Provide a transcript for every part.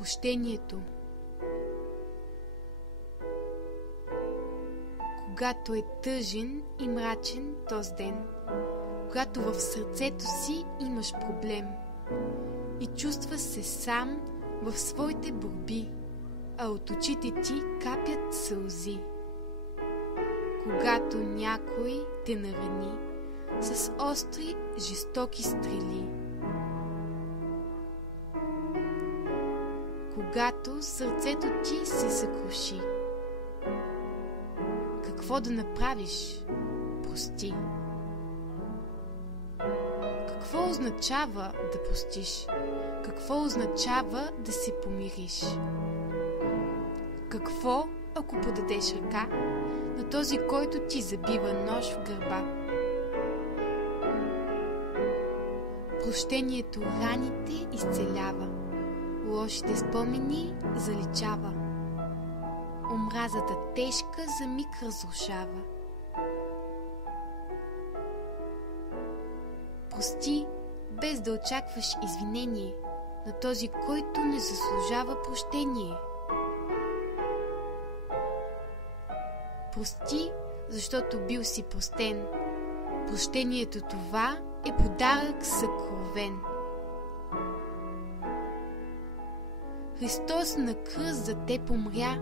Прощението. Когато е тъжен и мрачен този ден, когато в сърцето си имаш проблем и чувстваш се сам в своите борби, а от очите ти капят сълзи. Когато някой те нарани с остри, жестоки стрели. Когато сърцето ти се съкруши. Какво да направиш? Прости. Какво означава да простиш? Какво означава да се помириш? Какво, ако подадеш ръка на този, който ти забива нож в гърба? Прощението раните изцелява, лошите спомени заличава, омразата тежка за миг разрушава. Прости, без да очакваш извинение на този, който не заслужава прощение. Прости, защото бил си простен. Прощението това е подарък съкровен. Христос на кръст за теб умря,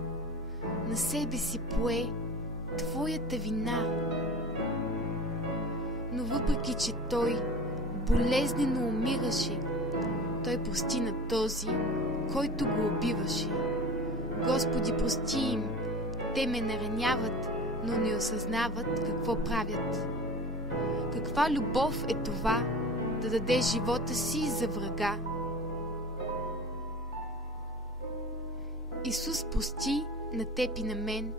на себе си пое твоята вина. Но въпреки, че Той болезнено умираше, Той прости на този, който го убиваше. Господи, прости им, те ме нараняват, но не осъзнават какво правят. Каква любов е това, да даде живота си за врага? Исус прости на теб и на мен.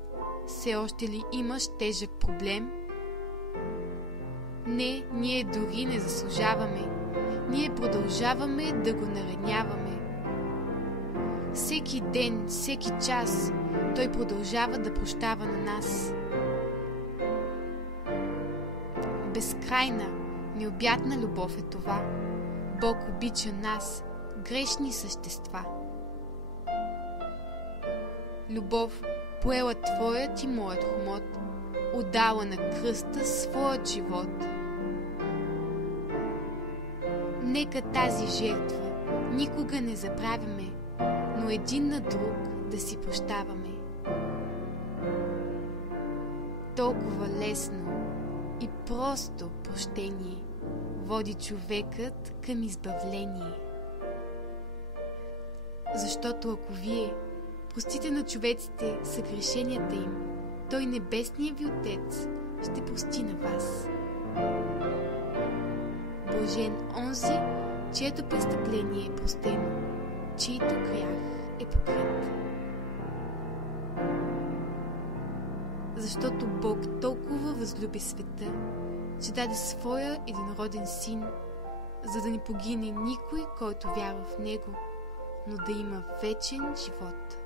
Все още ли имаш тежък проблем? Не, ние дори не заслужаваме. Ние продължаваме да го нараняваме. Всеки ден, всеки час Той продължава да прощава на нас. Безкрайна, необятна любов е това. Бог обича нас, грешни същества. Любов поела твоят и моят хомот, отдала на кръста своят живот. Нека тази жертва никога не забравяме, но един на друг да си прощаваме. Толкова лесно и просто прощение води човекът към избавление. Защото ако вие простите на човеците съгрешенията им, Той, небесният ви Отец, ще прости на вас. Блажен онзи, чието престъпление е простено, чието грях е покрит. Защото Бог толкова възлюби света, че даде своя единороден син, за да не погине никой, който вярва в Него, но да има вечен живот.